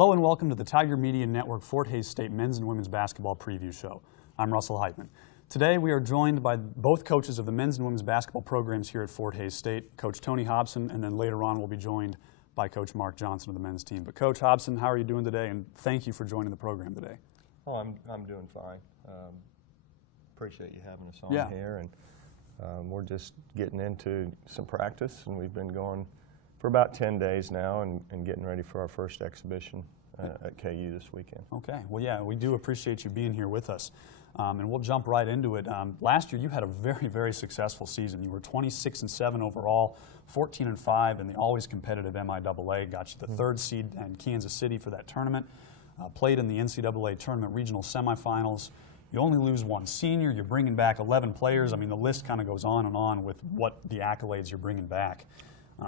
Hello and welcome to the Tiger Media Network Fort Hays State Men's and Women's Basketball Preview Show. I'm Russell Heitmann. Today we are joined by both coaches of the men's and women's basketball programs here at Fort Hays State, Coach Tony Hobson, and then later on we'll be joined by Coach Mark Johnson of the men's team. But Coach Hobson, how are you doing today? And thank you for joining the program today. Oh, I'm doing fine. Appreciate you having us on here, and we're just getting into some practice, and we've been going for about 10 days now and getting ready for our first exhibition at KU this weekend. Okay. Well, yeah, we do appreciate you being here with us. And we'll jump right into it. Last year you had a very, very successful season. You were 26-7 overall, 14-5 in the always competitive MIAA, got you the third seed in Kansas City for that tournament, played in the NCAA tournament regional semifinals. You only lose one senior, you're bringing back 11 players. I mean, the list kind of goes on and on with what the accolades you're bringing back.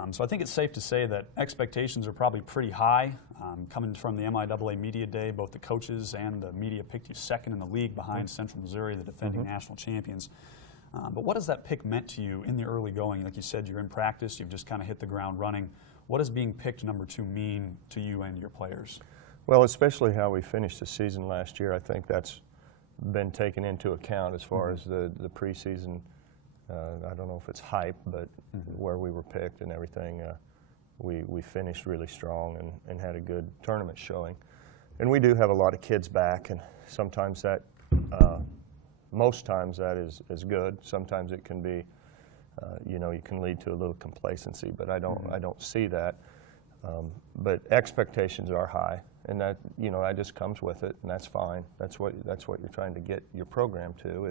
So I think it's safe to say that expectations are probably pretty high. Coming from the MIAA Media Day, both the coaches and the media picked you second in the league behind Central Missouri, the defending national champions. But what has that pick meant to you in the early going? Like you said, you're in practice, you've just kind of hit the ground running. What does being picked number 2 mean to you and your players? Well, especially how we finished the season last year, I think that's been taken into account as far as the preseason. I don't know if it's hype, but where we were picked and everything, we finished really strong and had a good tournament showing. And we do have a lot of kids back, and sometimes that, most times that is good. Sometimes it can be, you know, you can lead to a little complacency, but I don't see that. But expectations are high, and that, you know, that just comes with it, and that's fine. That's what you're trying to get your program to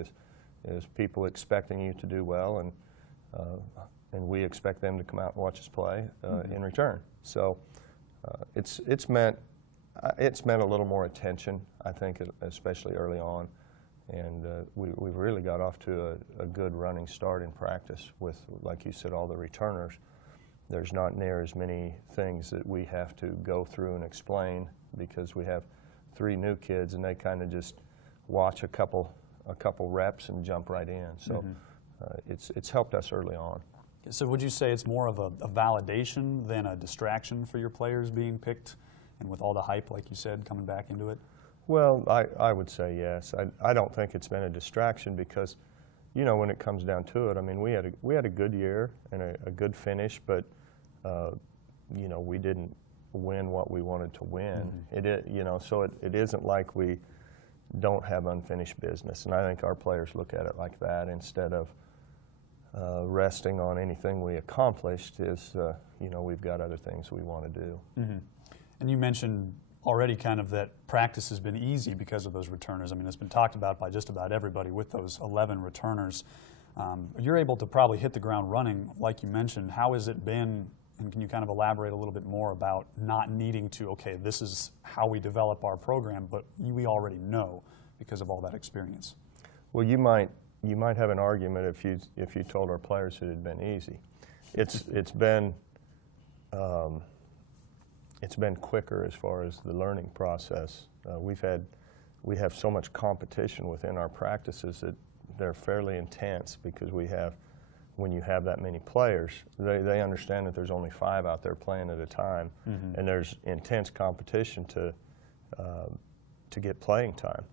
is people expecting you to do well, and we expect them to come out and watch us play in return. So it's meant a little more attention, I think, especially early on, and we've really got off to a good running start in practice with, like you said, all the returners. There's not near as many things that we have to go through and explain because we have 3 new kids, and they kind of just watch a couple reps and jump right in. So it's helped us early on. So would you say it's more of a validation than a distraction for your players being picked, and with all the hype, like you said, coming back into it? Well, I would say yes. I don't think it's been a distraction because, you know, when it comes down to it, I mean, we had a good year and a good finish, but you know, we didn't win what we wanted to win. You know, so it isn't like we don't have unfinished business, and I think our players look at it like that instead of resting on anything we accomplished. You know, we've got other things we want to do. And you mentioned already kind of that practice has been easy because of those returners. I mean, it's been talked about by just about everybody with those 11 returners. You're able to probably hit the ground running, like you mentioned. How has it been, and can you kind of elaborate a little bit more about not needing to, okay, this is how we develop our program, but we already know because of all that experience? Well, you might have an argument if you told our players it had been easy. It's been quicker as far as the learning process. We have so much competition within our practices that they're fairly intense because when you have that many players, they understand that there's only 5 out there playing at a time, and there's intense competition to get playing time.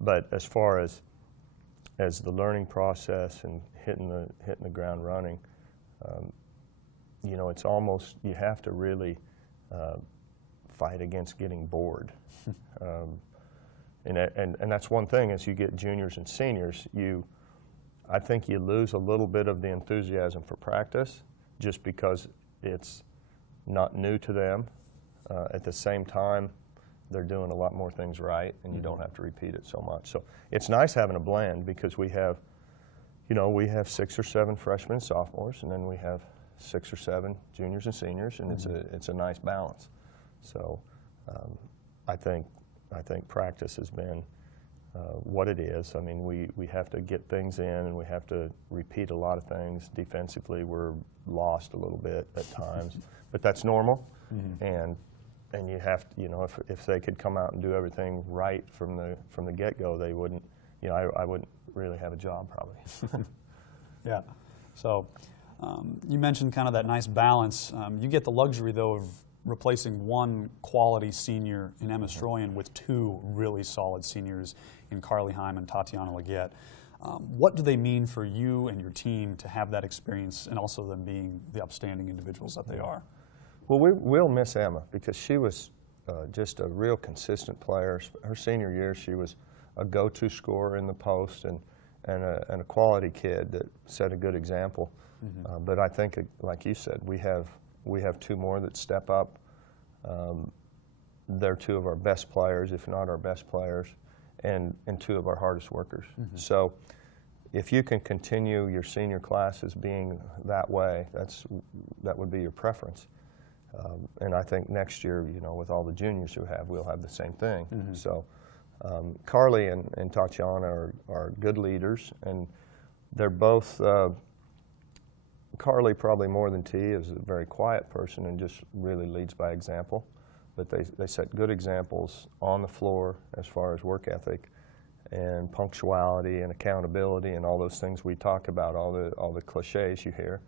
But as far as the learning process and hitting the ground running, you know, it's almost, you have to really fight against getting bored. And that's one thing, as you get juniors and seniors, I think you lose a little bit of the enthusiasm for practice just because it's not new to them. At the same time, they're doing a lot more things right, and you don't have to repeat it so much. So it's nice having a blend because we have 6 or 7 freshmen and sophomores, and then we have 6 or 7 juniors and seniors, and it's a nice balance. So I think practice has been what it is. I mean, we have to get things in, and we have to repeat a lot of things. Defensively, we're lost a little bit at times, but that's normal. And you have to, you know, if they could come out and do everything right from the get-go, they wouldn't, you know, I wouldn't really have a job probably. Yeah. So you mentioned kind of that nice balance. You get the luxury, though, of replacing one quality senior in Emma Stroyan with two really solid seniors in Carly Heim and Tatiana Leggett. What do they mean for you and your team to have that experience, and also them being the upstanding individuals that they are? Well, we'll miss Emma because she was just a real consistent player. Her senior year, she was a go-to scorer in the post and a quality kid that set a good example. But I think, like you said, we have two more that step up. They're two of our best players, if not our best players, and two of our hardest workers. So if you can continue your senior classes being that way, that would be your preference. And I think next year, you know, with all the juniors who we'll have the same thing. So Carly and Tatiana are good leaders, and they're both, Carly probably more than T is a very quiet person and just really leads by example. But they set good examples on the floor as far as work ethic and punctuality and accountability and all those things we talk about, all the cliches you hear.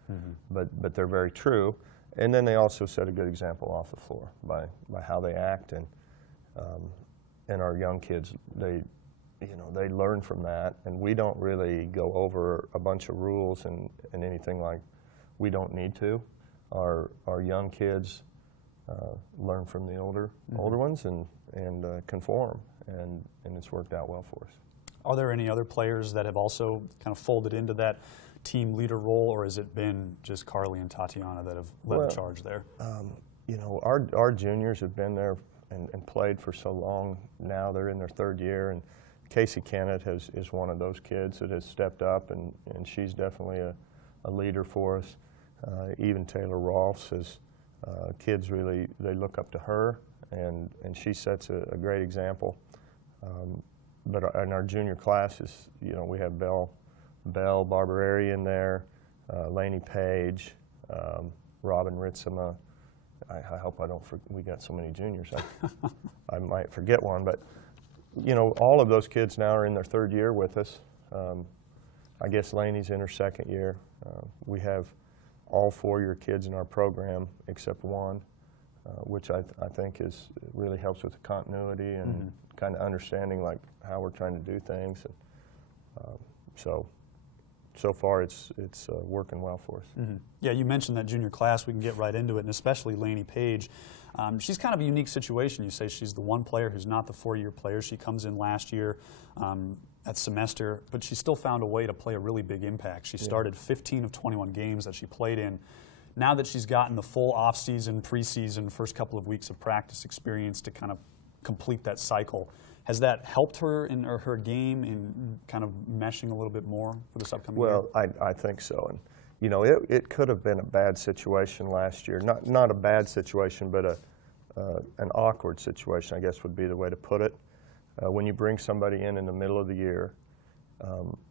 But they're very true. And then they also set a good example off the floor by how they act, and our young kids, they learn from that, and we don't really go over a bunch of rules and anything like we don't need to. Our young kids learn from the older ones and conform, and it's worked out well for us. Are there any other players that have also kind of folded into that team leader role, or has it been just Carly and Tatiana that have led the charge there? You know, our juniors have been there and played for so long now. They're in their third year, and Casey Kennett is one of those kids that has stepped up, and she's definitely a leader for us. Even Taylor Rolfs is, kids really, they look up to her, and she sets a great example. But in our junior classes, you know, we have Belle Barbarian in there, Lainey Page, Robin Ritzema. I hope I don't we got so many juniors. I might forget one, but you know, all of those kids now are in their third year with us. I guess Lainey's in her second year. We have all four-year kids in our program except one, which I think really helps with the continuity and kind of understanding like how we're trying to do things. And, so far it's working well for us. Yeah, you mentioned that junior class. We can get right into it, and especially Lainey Page. She's kind of a unique situation. You say she's the one player who's not the four-year player. She comes in last year at semester, but she still found a way to play a really big impact. She started 15 of 21 games that she played in. Now that she's gotten the full off-season, preseason, first couple of weeks of practice experience to kind of complete that cycle, has that helped her in her game in kind of meshing a little bit more for this upcoming year? Well, I think so. And, you know, it could have been a bad situation last year. Not a bad situation, but an awkward situation, I guess would be the way to put it. When you bring somebody in the middle of the year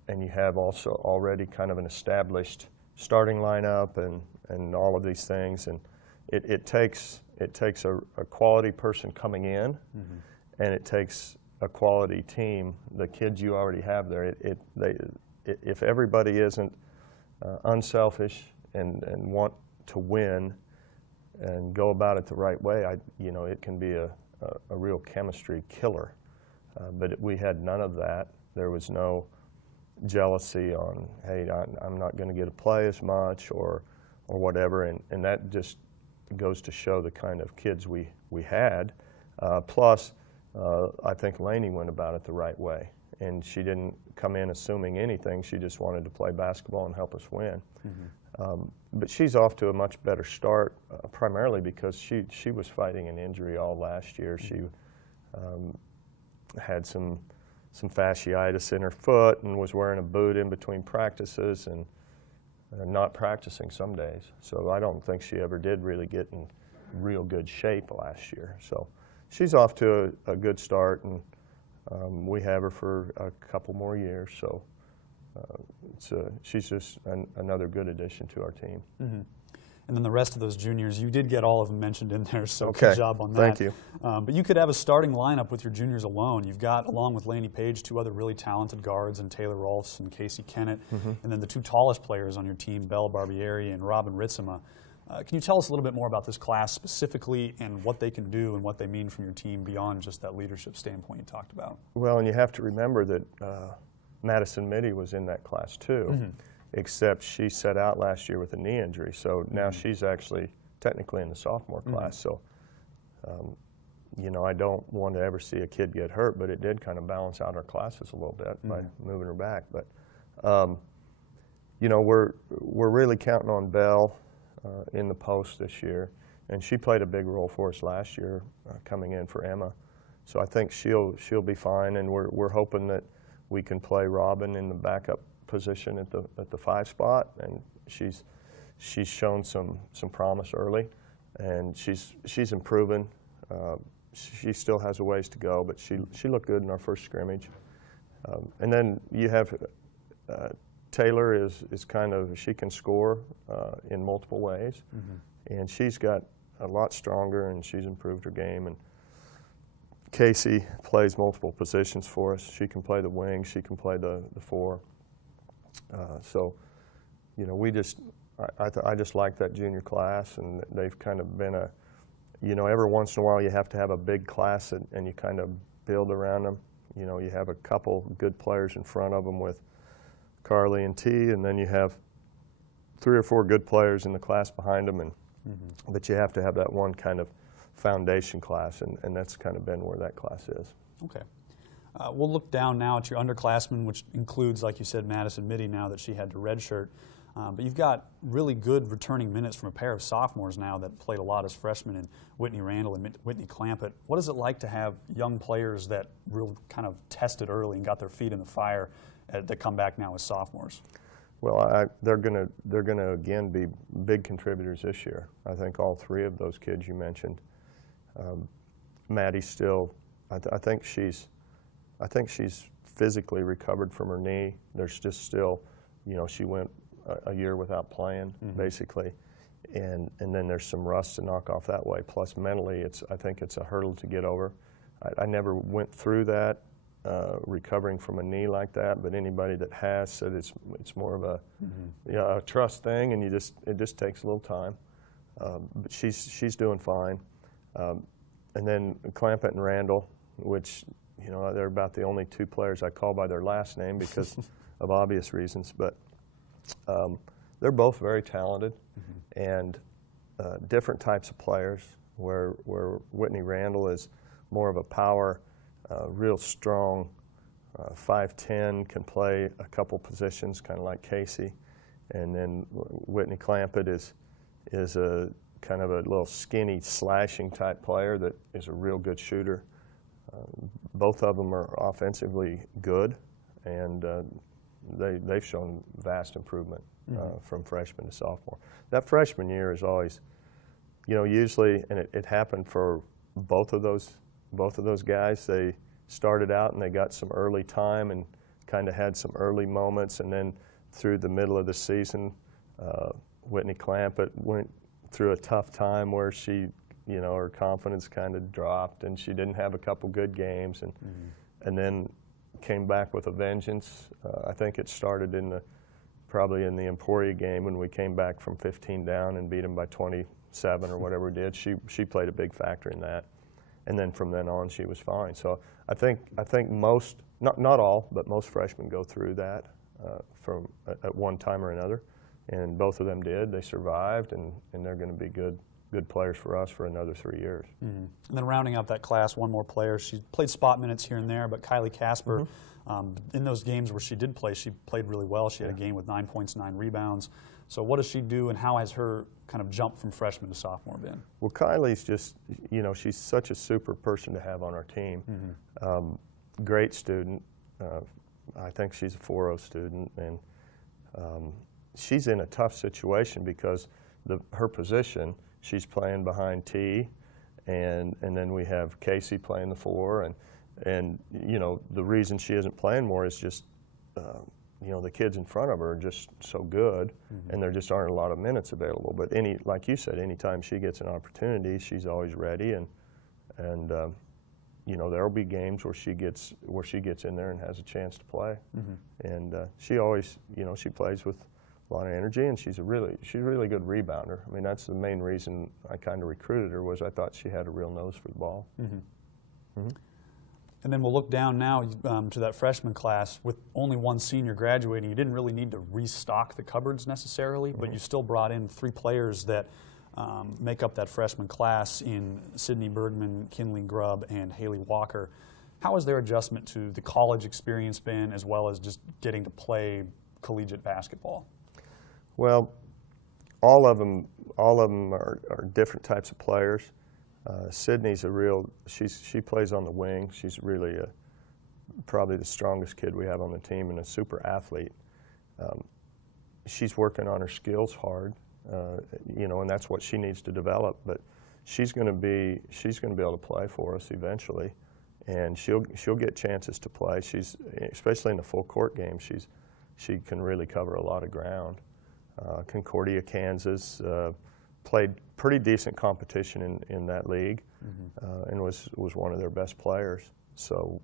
and you have also already kind of an established starting lineup and all of these things, and it takes a quality person coming in, and it takes a quality team, the kids you already have there. If everybody isn't unselfish and want to win and go about it the right way, you know, it can be a real chemistry killer. But we had none of that. There was no jealousy on, hey, I'm not going to get to play as much or whatever, and that just goes to show the kind of kids we had. Plus, I think Lainey went about it the right way, and she didn't come in assuming anything. She just wanted to play basketball and help us win. But she's off to a much better start, primarily because she was fighting an injury all last year. She had some fasciitis in her foot and was wearing a boot in between practices and not practicing some days. So I don't think she ever did really get in real good shape last year. So she's off to a good start, and we have her for a couple more years. So she's just another good addition to our team. And then the rest of those juniors, you did get all of them mentioned in there, so okay. Good job on that. Thank you. But you could have a starting lineup with your juniors alone. You've got, along with Lainey Page, two other really talented guards, and Taylor Rolfs and Casey Kennett, and then the two tallest players on your team, Belle Barbieri and Robin Ritzema. Can you tell us a little bit more about this class specifically and what they can do and what they mean from your team beyond just that leadership standpoint you talked about? Well, and you have to remember that Madison Mitty was in that class too, except she set out last year with a knee injury. So now she's actually technically in the sophomore class. So, you know, I don't want to ever see a kid get hurt, but it did kind of balance out our classes a little bit by moving her back. But, you know, we're really counting on Belle in the post this year, and she played a big role for us last year coming in for Emma. So I think she'll be fine, and we're hoping that we can play Robin in the backup position at the 5 spot, and she's shown some promise early, and she's improving. She still has a ways to go, but she looked good in our first scrimmage. And then you have Taylor is kind of, she can score in multiple ways, and she's got a lot stronger, and she's improved her game. And Casey plays multiple positions for us. She can play the wing, she can play the 4. So, you know, I just like that junior class, and they've kind of been a, you know, every once in a while you have to have a big class and you kind of build around them. You know, you have a couple good players in front of them with Carly and T, and then you have 3 or 4 good players in the class behind them, and but you have to have that one kind of foundation class, and that's kind of been where that class is. Okay. We'll look down now at your underclassmen, which includes, like you said, Madison Mitty now that she had to redshirt. But you've got really good returning minutes from a pair of sophomores now that played a lot as freshmen in Whitney Randall and Whitney Clampett. What is it like to have young players that really kind of tested early and got their feet in the fire that come back now as sophomores? Well, they're gonna again be big contributors this year. I think all 3 of those kids you mentioned. Maddie's still, I think she's physically recovered from her knee. There's just still, you know, she went a year without playing basically, and then there's some rust to knock off that way. Plus mentally, I think it's a hurdle to get over. I never went through that. Recovering from a knee like that, but anybody that has said it's more of a, you know, a trust thing, and it just takes a little time. But she's doing fine. And then Clampett and Randall, which, you know, they're about the only 2 players I call by their last name because of obvious reasons. But they're both very talented and different types of players. Where Whitney Randall is more of a power. Real strong, 5'10", can play a couple positions, kind of like Casey. And then Whitney Clampett is a kind of a little skinny, slashing type player that is a real good shooter. Both of them are offensively good, and they've shown vast improvement from freshman to sophomore. That freshman year is always, you know, usually, and it happened for both of those guys. They started out and they got some early time and kind of had some early moments, and then through the middle of the season, Whitney Clampett went through a tough time where she, you know, her confidence kind of dropped and she didn't have a couple good games, and then came back with a vengeance. I think it started probably in the Emporia game when we came back from 15 down and beat them by 27 or whatever we did. She played a big factor in that. And then from then on, she was fine. So I think most, not all, but most freshmen go through that at one time or another. And both of them did. They survived, and they're going to be good players for us for another 3 years. And then rounding out that class, one more player. She played spot minutes here and there, but Kylie Casper, in those games where she did play, she played really well. She had a game with 9 points, 9 rebounds. So what does she do, and how has her kind of jump from freshman to sophomore been? Well, Kylie's just, you know, she's such a super person to have on our team. Great student. I think she's a 4.0 student, and she's in a tough situation because her position, she's playing behind T, and then we have Casey playing the 4, and you know, the reason she isn't playing more is just you know, the kids in front of her are just so good, and there just aren't a lot of minutes available. But like you said, anytime she gets an opportunity, she's always ready, and you know, there'll be games where she gets in there and has a chance to play. And she always, you know, she plays with a lot of energy, and she's a really good rebounder. I mean, that's the main reason I kind of recruited her, was I thought she had a real nose for the ball. And then we'll look down now to that freshman class. With only one senior graduating, you didn't really need to restock the cupboards necessarily, but you still brought in 3 players that make up that freshman class in Sydney Bergman, Kinley Grubb, and Haley Walker. How has their adjustment to the college experience been, as well as just getting to play collegiate basketball? Well, all of them are different types of players. Sydney's she plays on the wing. She's really probably the strongest kid we have on the team, and a super athlete. She's working on her skills hard, you know, and that's what she needs to develop. But she's going to be able to play for us eventually, and she'll get chances to play. Especially in the full court game, she can really cover a lot of ground. Concordia, Kansas, played pretty decent competition in that league, and was one of their best players. So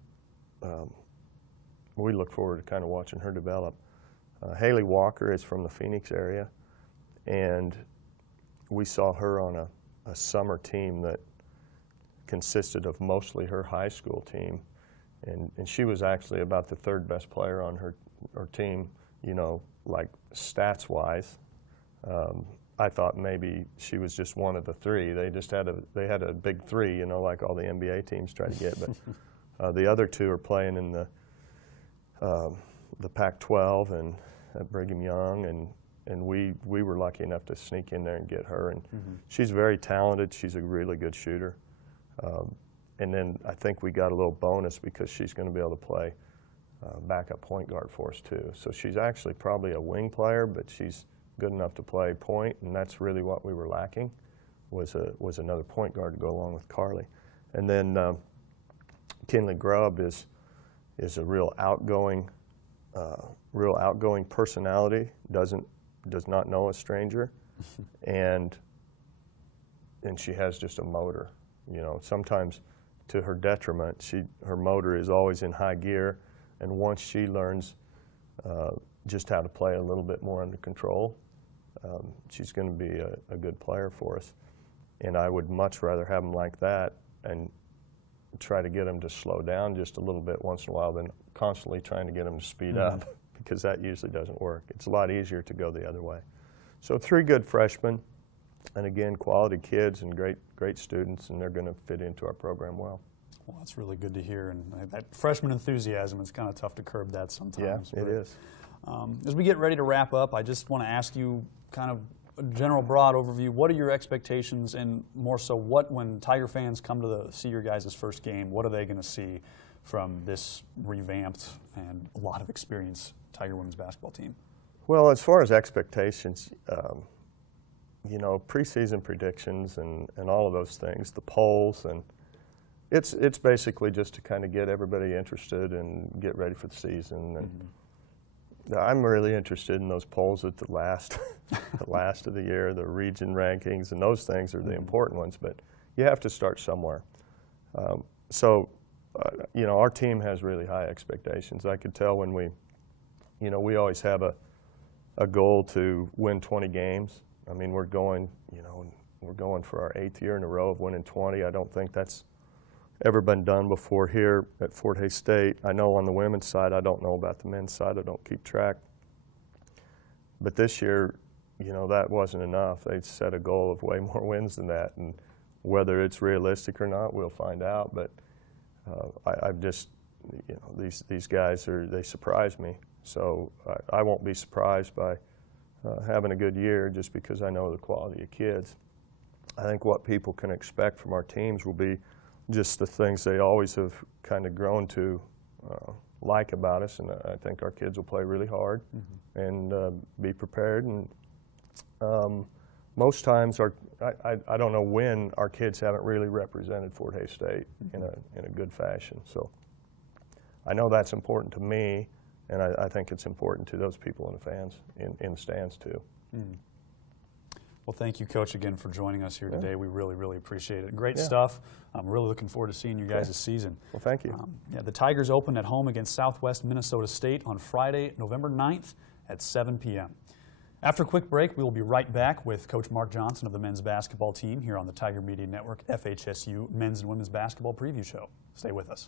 we look forward to kind of watching her develop. Haley Walker is from the Phoenix area, and we saw her on a summer team that consisted of mostly her high school team, and she was actually about the 3rd best player on her team, you know, like stats-wise. I thought maybe she was just one of the 3. They had a big 3, you know, like all the NBA teams try to get. But the other 2 are playing in the Pac-12 and at Brigham Young, and we were lucky enough to sneak in there and get her. And she's very talented. She's a really good shooter. And then I think we got a little bonus because she's going to be able to play backup point guard for us too. So she's actually probably a wing player, but she's good enough to play point, and that's really what we were lacking, was another point guard to go along with Carly. And then Kinley Grubb is a real outgoing personality. Does not know a stranger, and she has just a motor. You know, sometimes to her detriment, her motor is always in high gear, and once she learns just how to play a little bit more under control, she's going to be a good player for us. And I would much rather have them like that and try to get them to slow down just a little bit once in a while than constantly trying to get them to speed up, because that usually doesn't work. It's a lot easier to go the other way. So 3 good freshmen, and again, quality kids and great students, and they're going to fit into our program well. Well, that's really good to hear, and that freshman enthusiasm, it's kind of tough to curb that sometimes. Yeah, it is. As we get ready to wrap up, I just want to ask you kind of a general broad overview. What are your expectations, and more so, when Tiger fans come to see your guys' first game, what are they going to see from this revamped and a lot of experienced Tiger women's basketball team? Well, as far as expectations, you know, preseason predictions and all of those things, the polls, and it's basically just to kind of get everybody interested and get ready for the season. And I'm really interested in those polls at the last of the year, the region rankings, and those things are the important ones. But you have to start somewhere. You know, our team has really high expectations. I could tell when we always have a goal to win 20 games. I mean, we're going for our 8th year in a row of winning 20. I don't think that's ever been done before here at Fort Hays State. I know on the women's side, I don't know about the men's side. I don't keep track. But this year, you know, that wasn't enough. They set a goal of way more wins than that, and whether it's realistic or not, we'll find out. But I've just, you know, these guys they surprise me. So I won't be surprised by having a good year just because I know the quality of kids. I think what people can expect from our teams will be just the things they always have kind of grown to like about us, and I think our kids will play really hard and be prepared. And most times, I don't know when our kids haven't really represented Fort Hays State in a good fashion. So I know that's important to me, and I think it's important to those people and the fans in the stands too. Well, thank you, Coach, again for joining us here today. We really, really appreciate it. Great stuff. I'm really looking forward to seeing you guys this season. Well, thank you. The Tigers open at home against Southwest Minnesota State on Friday, November 9th at 7 p.m. After a quick break, we will be right back with Coach Mark Johnson of the men's basketball team here on the Tiger Media Network FHSU Men's and Women's Basketball Preview Show. Stay with us.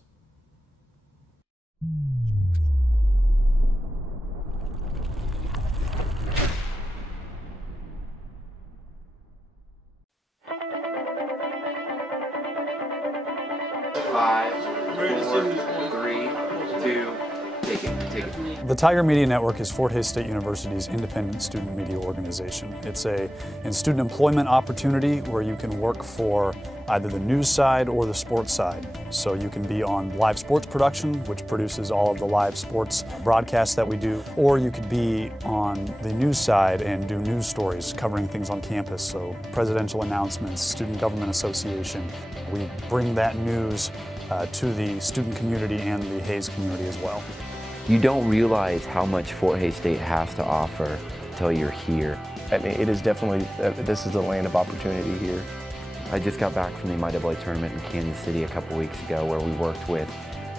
The Tiger Media Network is Fort Hays State University's independent student media organization. It's a student employment opportunity where you can work for either the news side or the sports side. So you can be on live sports production, which produces all of the live sports broadcasts that we do, or you could be on the news side and do news stories covering things on campus. So presidential announcements, Student Government Association. We bring that news to the student community and the Hays community as well. You don't realize how much Fort Hays State has to offer until you're here. I mean, it is definitely, this is a land of opportunity here. I just got back from the MIAA tournament in Kansas City a couple weeks ago where we worked with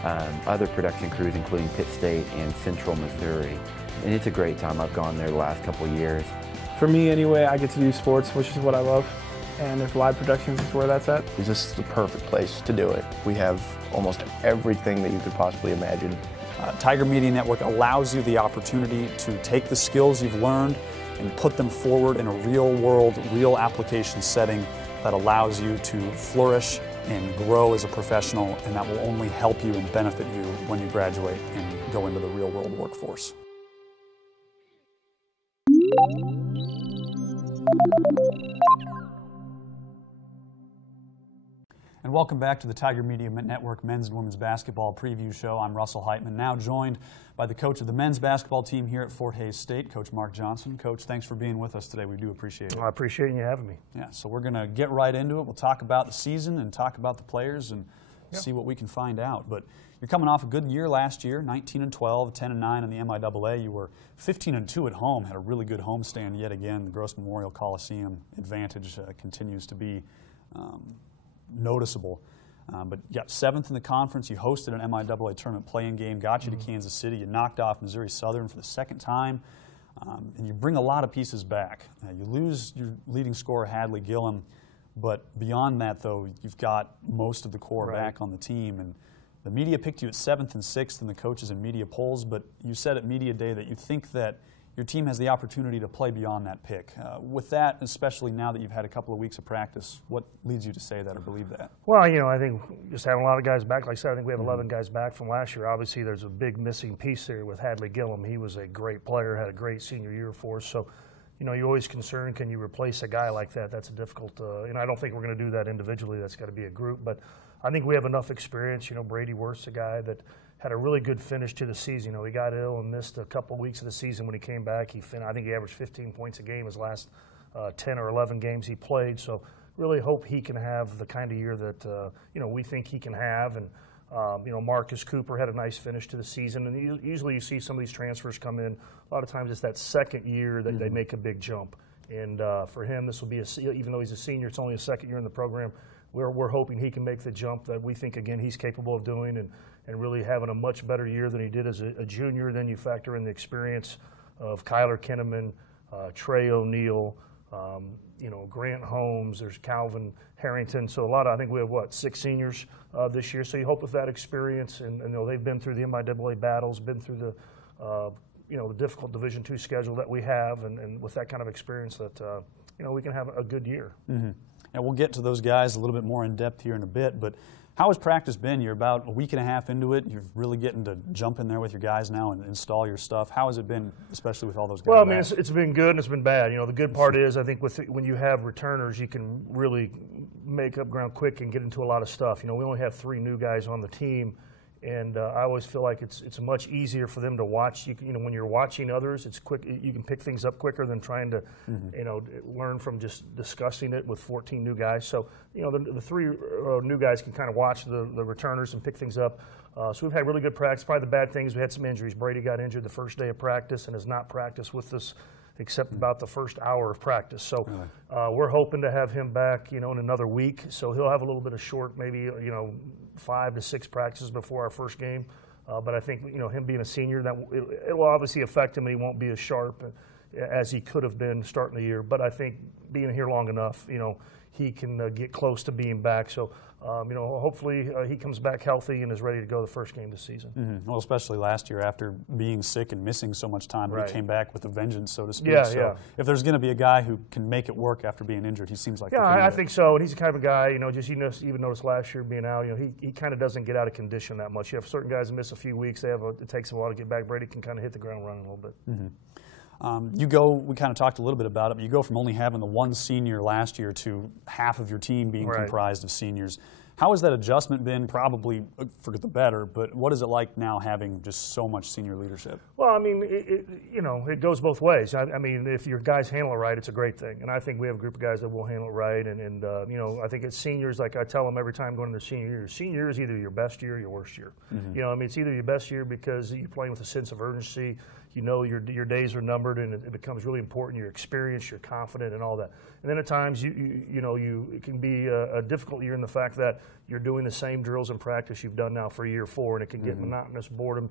other production crews including Pitt State and Central Missouri. And it's a great time. I've gone there the last couple years. For me anyway, I get to do sports, which is what I love. And if live productions is where that's at. This is the perfect place to do it. We have almost everything that you could possibly imagine. Tiger Media Network allows you the opportunity to take the skills you've learned and put them forward in a real world, real application setting that allows you to flourish and grow as a professional, and that will only help you and benefit you when you graduate and go into the real world workforce. And welcome back to the Tiger Media Network Men's and Women's Basketball Preview Show. I'm Russell Heitmann, now joined by the coach of the men's basketball team here at Fort Hays State, Coach Mark Johnson. Coach, thanks for being with us today. We do appreciate it. I appreciate you having me. Yeah, so we're going to get right into it. We'll talk about the season and talk about the players and see what we can find out. But you're coming off a good year last year, 19-12, 10-9 in the MIAA. You were 15-2 at home, had a really good homestand yet again. The Gross Memorial Coliseum advantage continues to be noticeable. But you got 7th in the conference. You hosted an MIAA tournament play-in game, got you to Kansas City. You knocked off Missouri Southern for the second time. And you bring a lot of pieces back. You lose your leading scorer, Hadley Gillum. But beyond that, though, you've got most of the core back on the team. And the media picked you at 7th and 6th in the coaches and media polls. But you said at Media Day that you think that your team has the opportunity to play beyond that pick. With that, especially now that you've had a couple of weeks of practice, what leads you to say that or believe that? Well, you know, I think just having a lot of guys back. Like I said, I think we have 11 guys back from last year. Obviously, there's a big missing piece there with Hadley Gillum. He was a great player, had a great senior year for us. So, you know, you're always concerned, can you replace a guy like that? That's a difficult, and I don't think we're going to do that individually. That's got to be a group. But I think we have enough experience. You know, Brady Worth's a guy that had a really good finish to the season. You know, he got ill and missed a couple weeks of the season. When he came back, I think he averaged 15 points a game his last 10 or 11 games he played. So really hope he can have the kind of year that, you know, we think he can have. And, you know, Marcus Cooper had a nice finish to the season. And usually you see some of these transfers come in. A lot of times it's that second year that they make a big jump. And for him, this will be, even though he's a senior, it's only his second year in the program. We're hoping he can make the jump that we think, again, he's capable of doing and really having a much better year than he did as a junior. Then you factor in the experience of Kyler Kinnaman, Trey O'Neill, you know, Grant Holmes, there's Calvin Harrington. So I think we have, 6 seniors this year. So you hope with that experience, and you know, they've been through the MIAA battles, been through the, you know, the difficult Division II schedule that we have, and with that kind of experience that, you know, we can have a good year. And we'll get to those guys a little bit more in depth here in a bit, but how has practice been? You're about a week and a half into it. You're really getting to jump in there with your guys now and install your stuff. How has it been, especially with all those guys? Well, I mean, it's been good and it's been bad. You know, the good part is I think when you have returners, you can really make up ground quick and get into a lot of stuff. You know, we only have 3 new guys on the team. And I always feel like it's much easier for them to watch. You know, when you're watching others, it's quick. You can pick things up quicker than trying to, you know, learn from just discussing it with 14 new guys. So, you know, the 3 new guys can kind of watch the returners and pick things up. So we've had really good practice. Probably the bad thing is we had some injuries. Brady got injured the first day of practice and has not practiced with us except about the first hour of practice. So we're hoping to have him back, you know, in another week. So he'll have a little bit of short, maybe, you know, 5 to 6 practices before our first game. But I think, you know, him being a senior, that it will obviously affect him, and he won't be as sharp. as he could have been starting the year. But I think being here long enough, he can get close to being back. So, hopefully he comes back healthy and is ready to go the first game this season. Mm-hmm. Well, especially last year after being sick and missing so much time, right. He came back with a vengeance, so to speak. Yeah, so yeah. if there's going to be a guy who can make it work after being injured, he seems like I think so. And he's the kind of a guy, even noticed last year being out, he kind of doesn't get out of condition that much. You have certain guys that miss a few weeks. It takes them a while to get back. Brady can kind of hit the ground running a little bit. Mm-hmm. We kind of talked a little bit about it, but you go from only having the one senior last year to half of your team being right. comprised of seniors. How has that adjustment been? Probably for the better, but what is it like now having just so much senior leadership? Well, I mean, it goes both ways. I mean, if your guys handle it right, it's a great thing. And I think we have a group of guys that will handle it right. And I think it's seniors, like I tell them every time going into senior year is either your best year or your worst year. Mm-hmm. It's either your best year because you're playing with a sense of urgency. Your days are numbered, and it becomes really important. Your experience, you're confident, and all that. And then at times, it can be a difficult year in the fact that you're doing the same drills in practice you've done now for year 4, and it can get monotonous, boredom.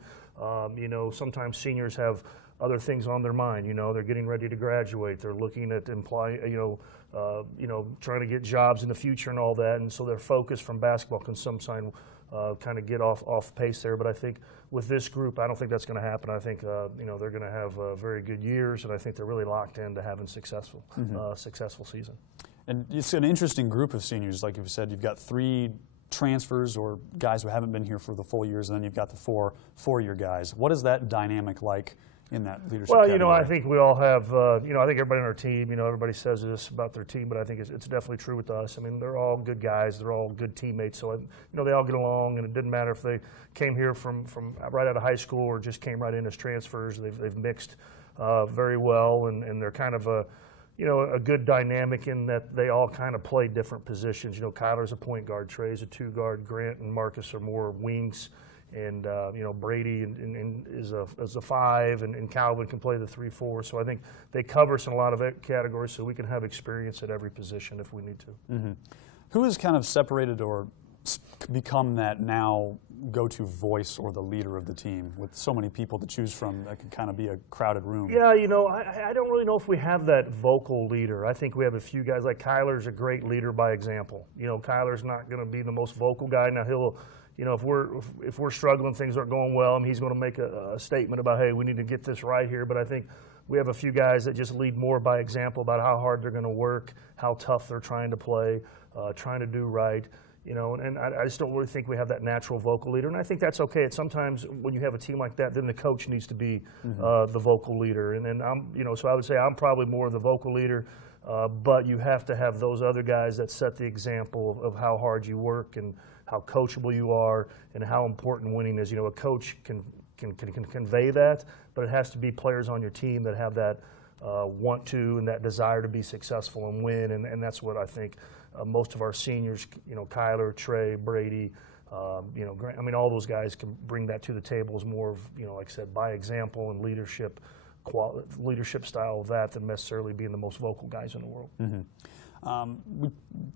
Sometimes seniors have other things on their mind. They're getting ready to graduate. They're looking at trying to get jobs in the future and all that, and so their focus from basketball can sometimes kind of get off pace there. But I think with this group, I don't think that's going to happen. I think they're going to have very good years, and I think they're really locked into having successful season. And it's an interesting group of seniors. Like you said, you've got 3 transfers or guys who haven't been here for the full years, and then you've got the 4 four-year guys. What is that dynamic like in that leadership category? I think we all have, I think everybody on our team, everybody says this about their team, but I think it's definitely true with us. I mean, they're all good guys. They're all good teammates. So, they all get along, and it didn't matter if they came here from right out of high school or just came right in as transfers. They've mixed very well, and they're kind of a good dynamic in that they all kind of play different positions. Kyler's a point guard, Trey's a 2-guard, Grant and Marcus are more wings. And Brady is a 5, and Calvin can play the 3-4. So I think they cover us in a lot of categories, so we can have experience at every position if we need to. Mm-hmm. Who has kind of separated or become that now go-to voice or the leader of the team with so many people to choose from that can kind of be a crowded room? Yeah, I don't really know if we have that vocal leader. I think we have a few guys, like Kyler's a great leader by example. Kyler's not going to be the most vocal guy. Now he'll. If we're struggling, things aren't going well, he's going to make a statement about, hey, we need to get this right here. But I think we have a few guys that just lead more by example about how hard they're going to work, how tough they're trying to play, trying to do right. And I just don't really think we have that natural vocal leader. And I think that's okay. Sometimes when you have a team like that, then the coach needs to be the vocal leader. And then so I would say I'm probably more the vocal leader. But you have to have those other guys that set the example of how hard you work and how coachable you are and how important winning is. A coach can convey that, but it has to be players on your team that have that want to and that desire to be successful and win. And that's what I think most of our seniors, Kyler, Trey, Brady, Grant, all those guys can bring that to the table as more of, like I said, by example and leadership style of that than necessarily being the most vocal guys in the world. Mm-hmm.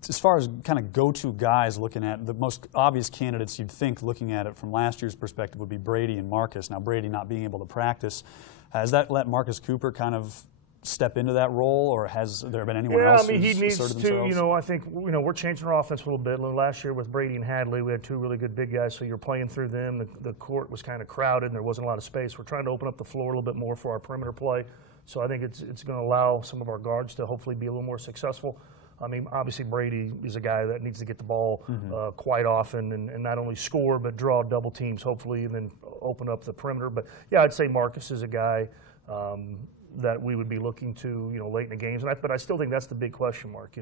As far as kind of go-to guys, looking at the most obvious candidates you'd think, looking at it from last year's perspective, would be Brady and Marcus. Now, Brady not being able to practice, has that let Marcus Cooper kind of step into that role, or has there been anyone else he who's needs asserted to. themselves? I think we're changing our offense a little bit. Last year with Brady and Hadley, we had 2 really good big guys, so you're playing through them. The court was kind of crowded, and there wasn't a lot of space. We're trying to open up the floor a little bit more for our perimeter play. So I think it's going to allow some of our guards to hopefully be a little more successful. Obviously Brady is a guy that needs to get the ball quite often and not only score but draw double teams hopefully and then open up the perimeter. But yeah, I'd say Marcus is a guy that we would be looking to late in the games. But I still think that's the big question mark.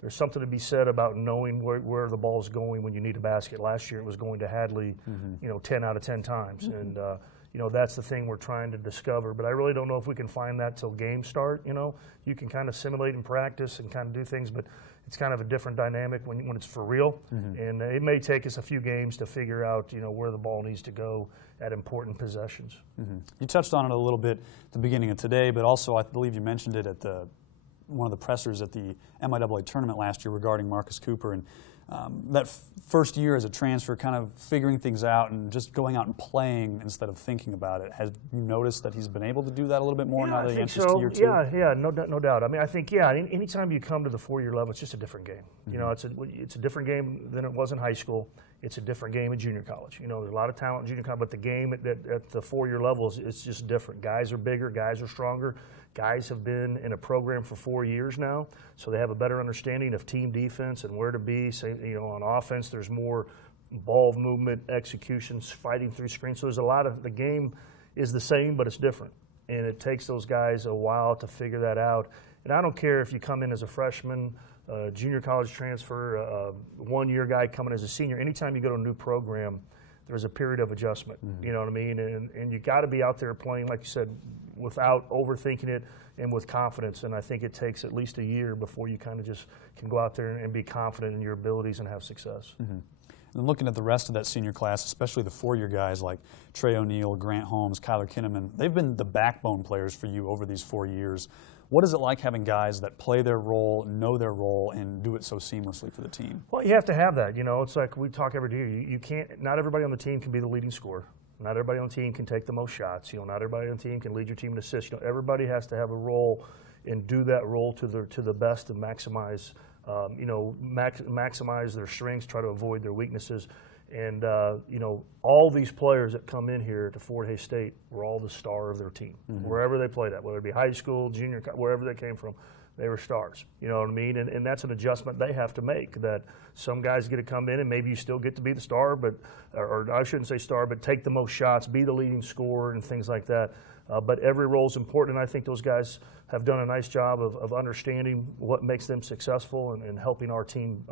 There's something to be said about knowing where the ball is going when you need a basket. Last year it was going to Hadley 10 out of 10 times. And that's the thing we're trying to discover. But I really don't know if we can find that till games start. You can kind of simulate and practice and kind of do things, but it's kind of a different dynamic when it's for real. And it may take us a few games to figure out, where the ball needs to go at important possessions. You touched on it a little bit at the beginning of today, but also I believe you mentioned it at one of the pressers at the MIAA tournament last year regarding Marcus Cooper. And that first year as a transfer, kind of figuring things out and just going out and playing instead of thinking about it. Have you noticed that he's been able to do that a little bit more now that he enters to year 2? Yeah, no doubt. I mean, I think, anytime you come to the 4-year level, it's just a different game. You know, it's a different game than it was in high school. It's a different game in junior college. You know, there's a lot of talent in junior college, but the game at the 4-year level it's just different. Guys are bigger, guys are stronger. Guys have been in a program for 4 years now, so they have a better understanding of team defense and where to be. Say, you know, on offense, there's more ball movement, executions, fighting through screens. So there's a lot of, the game is the same, but it's different. And it takes those guys a while to figure that out. And I don't care if you come in as a freshman, junior college transfer, 1-year guy coming as a senior. Anytime you go to a new program, there's a period of adjustment. You know what I mean? And you got to be out there playing, like you said, without overthinking it and with confidence. And I think it takes at least a year before you kind of just can go out there and be confident in your abilities and have success. And looking at the rest of that senior class, especially the 4-year guys like Trey O'Neal, Grant Holmes, Kyler Kinnaman, they've been the backbone players for you over these 4 years. What is it like having guys that play their role, know their role, and do it so seamlessly for the team? Well, you have to have that. You know, it's like we talk every day. You can't. Not everybody on the team can be the leading scorer. Not everybody on the team can take the most shots. You know, not everybody on the team can lead your team in assists. You know, everybody has to have a role and do that role to the best and maximize. Maximize their strengths, try to avoid their weaknesses. And, you know, all these players that come in here to Fort Hays State were all the star of their team, wherever they played at, whether it be high school, junior, wherever they came from, they were stars. You know what I mean? And that's an adjustment they have to make, that some guys get to come in and maybe you still get to be the star, but, or I shouldn't say star, but take the most shots, be the leading scorer and things like that. But every role is important, and I think those guys have done a nice job of understanding what makes them successful and helping our team,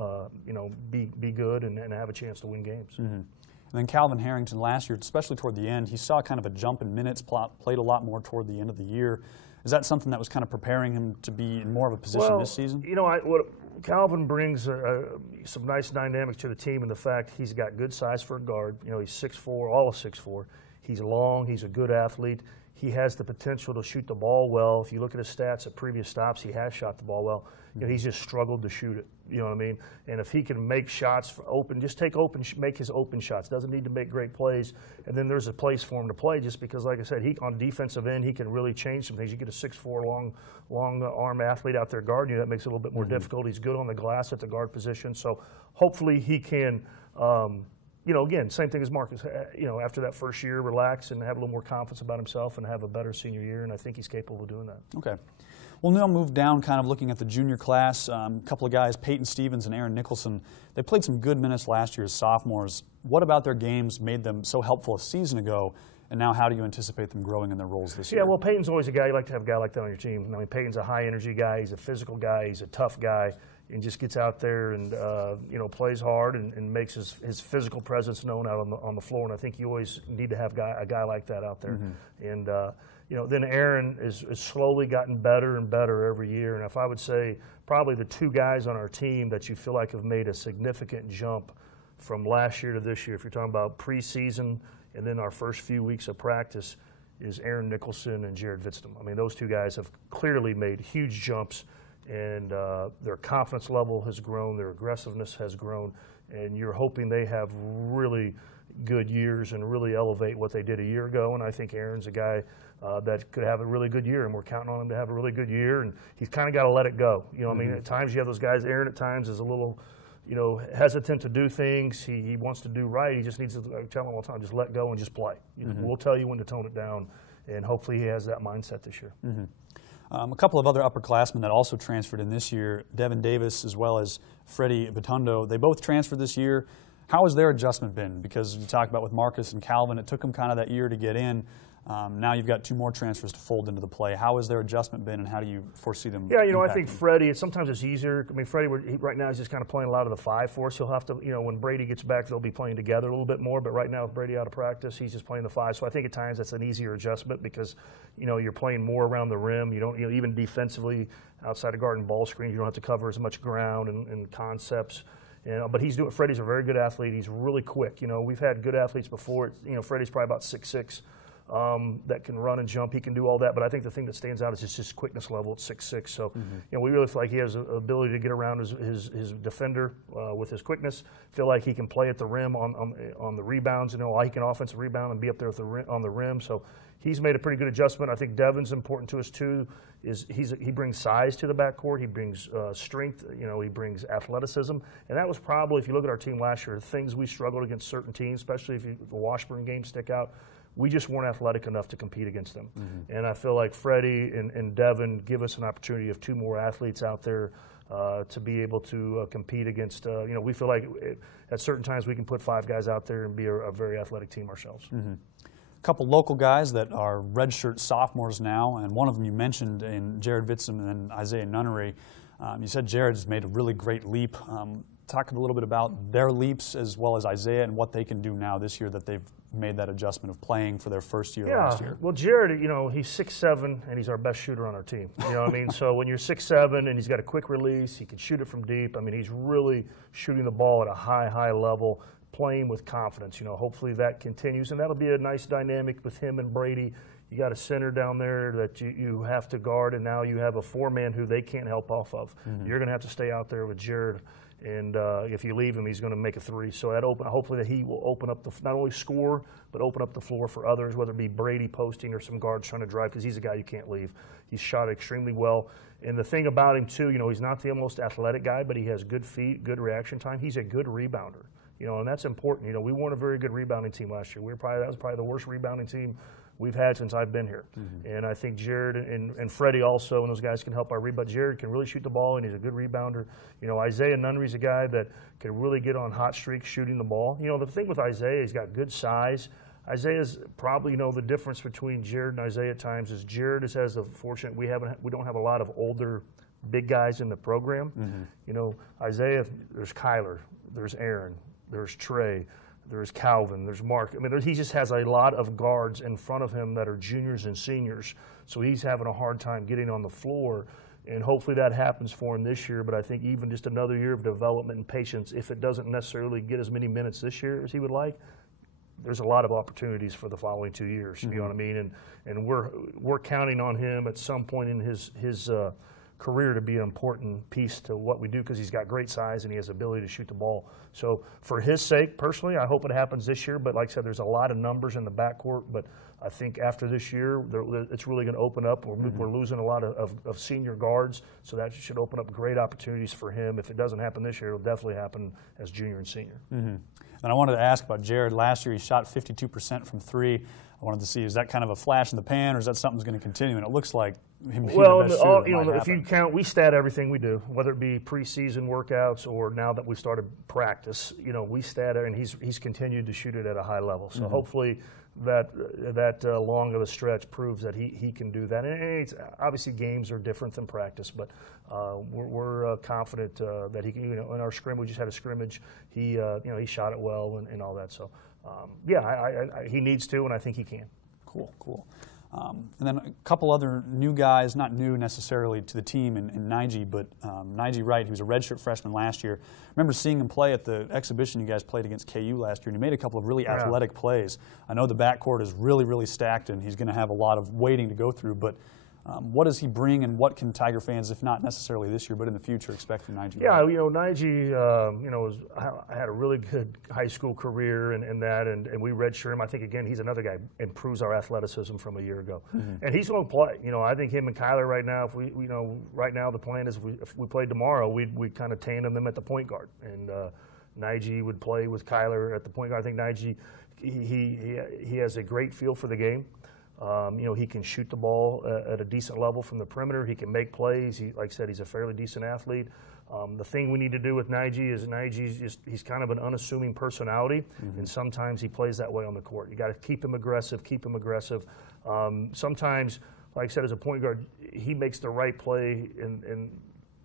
you know, be good and have a chance to win games. And then Calvin Harrington last year, especially toward the end, he saw kind of a jump in minutes, played a lot more toward the end of the year. Is that something that was kind of preparing him to be in more of a position this season? You know, what Calvin brings some nice dynamics to the team in the fact he's got good size for a guard. You know, he's 6'4", all of 6'4". He's long. He's a good athlete. He has the potential to shoot the ball well. If you look at his stats at previous stops, he has shot the ball well. You know, he's just struggled to shoot it. You know what I mean? And if he can make shots for open, just make his open shots. Doesn't need to make great plays. And then there's a place for him to play, just because, like I said, he on defensive end, he can really change some things. You get a 6'4" long arm athlete out there guarding you, that makes it a little bit more difficult. He's good on the glass at the guard position. So hopefully he can. You know, again, same thing as Marcus. You know, after that first year, relax and have a little more confidence about himself and have a better senior year, and I think he's capable of doing that. Okay. We'll now move down, kind of looking at the junior class. A couple of guys, Peyton Stevens and Aaron Nicholson, they played some good minutes last year as sophomores. What about their games made them so helpful a season ago, and now how do you anticipate them growing in their roles this year? Yeah, well, Peyton's always a guy, you like to have a guy like that on your team. I mean, Peyton's a high-energy guy. He's a physical guy. He's a tough guy. And just gets out there and you know, plays hard and makes his physical presence known out on the floor. And I think you always need to have a guy like that out there. And you know, then Aaron is slowly gotten better and better every year. And if I would say probably the 2 guys on our team that you feel like have made a significant jump from last year to this year, if you're talking about preseason and then our first few weeks of practice, is Aaron Nicholson and Jared Vitztum. I mean, those 2 guys have clearly made huge jumps. And their confidence level has grown, their aggressiveness has grown, and you're hoping they have really good years and really elevate what they did a year ago. And I think Aaron's a guy that could have a really good year, and we're counting on him to have a really good year. And he's kind of got to let it go. You know what I mean? At times you have those guys. Aaron at times is a little, you know, hesitant to do things. He wants to do right. He just needs to tell him all the time, just let go and just play. We'll tell you when to tone it down, and hopefully he has that mindset this year. A couple of other upperclassmen that also transferred in this year, Devin Davis as well as Freddie Batondo, they both transferred this year. How has their adjustment been? Because you talked about with Marcus and Calvin, it took them kind of that year to get in. Now you've got 2 more transfers to fold into the play. How has their adjustment been, and how do you foresee them? Yeah, you know, I think Freddie, sometimes it's easier. I mean, Freddie, right now, he's just kind of playing a lot of the 5 for us. He'll have to, you know, when Brady gets back, they'll be playing together a little bit more. But right now, with Brady out of practice, he's just playing the 5. So I think at times that's an easier adjustment because, you know, you're playing more around the rim. You don't, you know, even defensively, outside of guard and ball screen, you don't have to cover as much ground and concepts. You know, but Freddie's a very good athlete. He's really quick. You know, we've had good athletes before. You know, Freddie's probably about 6'6". that can run and jump. He can do all that, but I think the thing that stands out is just his quickness level at 6'6". So, we really feel like he has the ability to get around his defender with his quickness. Feel like he can play at the rim on the rebounds. He can offensive rebound and be up there on the rim. So he's made a pretty good adjustment. I think Devin's important to us too. He brings size to the backcourt. He brings strength. He brings athleticism, and that was probably, if you look at our team last year, things we struggled against certain teams, especially if the Washburn games stick out. We just weren't athletic enough to compete against them. And I feel like Freddie and Devin give us an opportunity of 2 more athletes out there to be able to compete against. We feel like at certain times we can put 5 guys out there and be a very athletic team ourselves. A couple local guys that are redshirt sophomores now, and one of them you mentioned in Jared Vitzum and Isaiah Nunnery. You said Jared's made a really great leap. Talk a little bit about their leaps as well as Isaiah and what they can do now this year that they've made that adjustment of playing for their first year last year. Well, Jared, he's 6'7", and he's our best shooter on our team. You know what I mean? So when you're 6'7", and he's got a quick release, he can shoot it from deep. I mean, he's really shooting the ball at a high level, playing with confidence. Hopefully that continues, and that'll be a nice dynamic with him and Brady. You got a center down there that you have to guard, and now you have a 4-man who they can't help off of. You're going to have to stay out there with Jared, and if you leave him, he's going to make a 3. So hopefully that he will open up not only score, but open up the floor for others, whether it be Brady posting or some guards trying to drive, because he's a guy you can't leave. He's shot extremely well. And the thing about him too, he's not the most athletic guy, but he has good feet, good reaction time. He's a good rebounder. And that's important. We weren't a very good rebounding team last year. That was probably the worst rebounding team we've had since I've been here. And I think Jared and Freddie also, and those guys can help our rebound. Jared can really shoot the ball, and he's a good rebounder. Isaiah Nunnery's a guy that can really get on hot streaks shooting the ball. The thing with Isaiah, he's got good size. Isaiah's probably, the difference between Jared and Isaiah at times is Jared has the fortunate we don't have a lot of older big guys in the program. Isaiah, there's Kyler, there's Aaron, there's Trey, there's Calvin, there's Mark. I mean, he just has a lot of guards in front of him that are juniors and seniors, so he's having a hard time getting on the floor, and hopefully that happens for him this year. But I think even just another year of development and patience, if it doesn't necessarily get as many minutes this year as he would like, there's a lot of opportunities for the following 2 years. You know what I mean? And we're counting on him at some point in his career to be an important piece to what we do, because he's got great size and he has the ability to shoot the ball. So for his sake, personally, I hope it happens this year. But like I said, there's a lot of numbers in the backcourt. But I think after this year, it's really going to open up. We're losing a lot of senior guards, so that should open up great opportunities for him. If it doesn't happen this year, it'll definitely happen as junior and senior. And I wanted to ask about Jared. Last year, he shot 52% from 3. I wanted to see, is that kind of a flash in the pan, or is that something that's going to continue? And it looks like him being the best shooter. If you count, we stat everything we do, whether it be preseason workouts or now that we started practice. We stat it, and he's continued to shoot it at a high level. So hopefully that long of a stretch proves that he can do that. And it's, obviously games are different than practice, but we're confident that he can. In our scrimmage, we just had a scrimmage. He shot it well and all that. So he needs to, and I think he can. Cool. And then a couple other new guys, not new necessarily to the team in Nige, but Nige Wright, who's a redshirt freshman last year. I remember seeing him play at the exhibition you guys played against KU last year, and he made a couple of really athletic plays. I know the backcourt is really stacked, and he's going to have a lot of waiting to go through, but what does he bring, and what can Tiger fans, if not necessarily this year, but in the future, expect from Nige? Yeah, Nige, had a really good high school career and we redshirt him. I think, again, he's another guy improves our athleticism from a year ago. And he's going to play. I think him and Kyler right now, right now the plan is if we played tomorrow, we'd kind of tandem them at the point guard. And Nige would play with Kyler at the point guard. I think Nige, he has a great feel for the game. He can shoot the ball at a decent level from the perimeter. He can make plays. Like I said, he's a fairly decent athlete. The thing we need to do with Nige is he's kind of an unassuming personality, and sometimes he plays that way on the court. You got to keep him aggressive. Sometimes, like I said, as a point guard, he makes the right play, and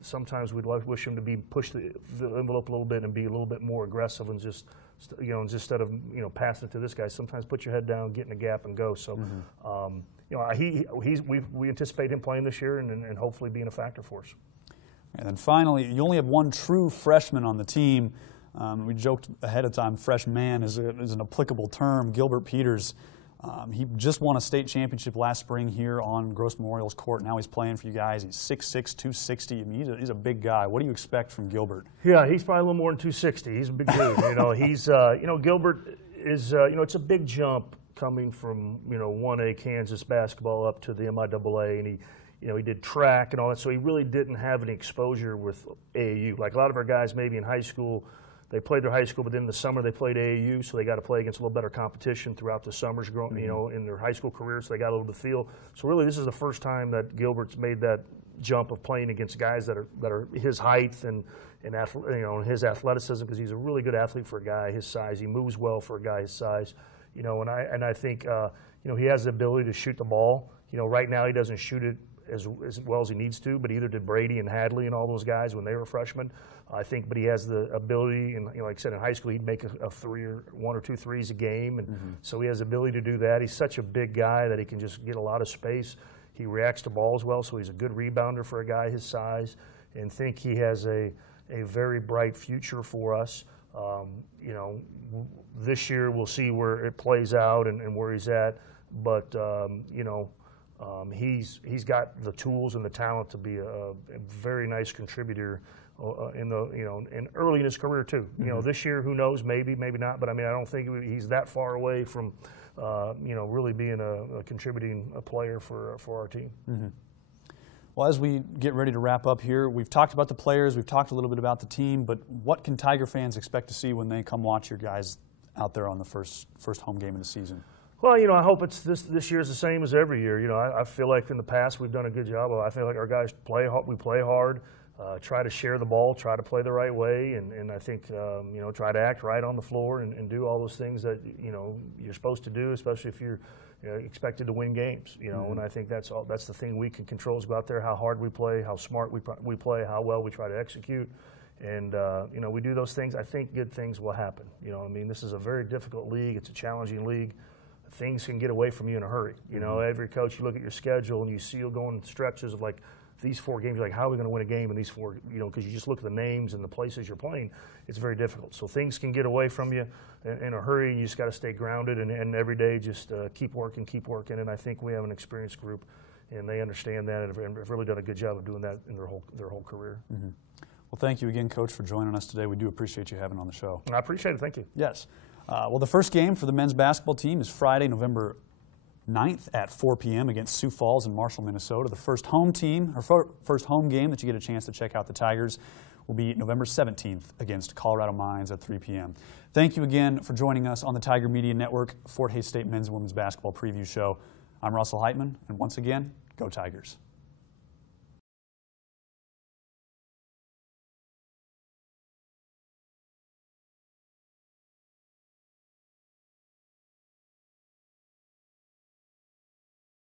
sometimes we'd wish him to push the envelope a little bit and be a little bit more aggressive and just instead of passing it to this guy, sometimes put your head down, get in the gap, and go. So, we anticipate him playing this year and hopefully being a factor for us. And then finally, you only have one true freshman on the team. We joked ahead of time, freshman is an applicable term. Gilbert Peters, He just won a state championship last spring here on Gross Memorial's court. Now he's playing for you guys. He's 6'6", 260. I mean, he's a big guy. What do you expect from Gilbert? Yeah, he's probably a little more than 260. He's a big dude. He's Gilbert is it's a big jump coming from 1A Kansas basketball up to the MIAA, and he did track and all that. So he really didn't have any exposure with AAU. Like a lot of our guys, maybe in high school. They played their high school, but then in the summer they played AAU, so they got to play against a little better competition throughout the summers, in their high school career, so they got a little bit of feel. So really, this is the first time that Gilbert's made that jump of playing against guys that are his height and his athleticism, because he's a really good athlete for a guy his size. He moves well for a guy his size, and I think he has the ability to shoot the ball. Right now he doesn't shoot it as well as he needs to, but either did Brady and Hadley and all those guys when they were freshmen. I think, but he has the ability, and like I said, in high school he'd make a one or two threes a game, and so he has the ability to do that. He's such a big guy that he can just get a lot of space. He reacts to balls well, so he's a good rebounder for a guy his size, and think he has a very bright future for us. This year we'll see where it plays out and where he's at, but he's got the tools and the talent to be a very nice contributor and early in his career too. This year, who knows? Maybe not. But I mean, I don't think he's that far away from really being a contributing player for our team. Well, as we get ready to wrap up here, we've talked about the players, we've talked a little bit about the team, but what can Tiger fans expect to see when they come watch your guys out there on the first home game of the season? Well, I hope it's this year's the same as every year. I feel like in the past we've done a good job. I feel like our guys we play hard, try to share the ball, try to play the right way, and I think try to act right on the floor and do all those things that you're supposed to do, especially if you're expected to win games. And I think that's the thing we can control, is go out there, how hard we play, how smart we play, how well we try to execute. And, we do those things. I think good things will happen. This is a very difficult league. It's a challenging league. Things can get away from you in a hurry. Every coach, you look at your schedule and you see you going stretches of like these 4 games. You're like, how are we going to win a game in these 4? Because you just look at the names and the places you're playing. It's very difficult. So things can get away from you in a hurry, and you just got to stay grounded and every day just keep working. And I think we have an experienced group, and they understand that and have really done a good job of doing that in their whole career. Well, thank you again, Coach, for joining us today. We do appreciate you having on the show. I appreciate it. Thank you. Yes. Well, the first game for the men's basketball team is Friday, November 9th at 4 p.m. against Sioux Falls in Marshall, Minnesota. The first home game that you get a chance to check out the Tigers will be November 17th against Colorado Mines at 3 p.m. Thank you again for joining us on the Tiger Media Network Fort Hays State Men's and Women's Basketball Preview Show. I'm Russell Heitmann, and once again, go Tigers.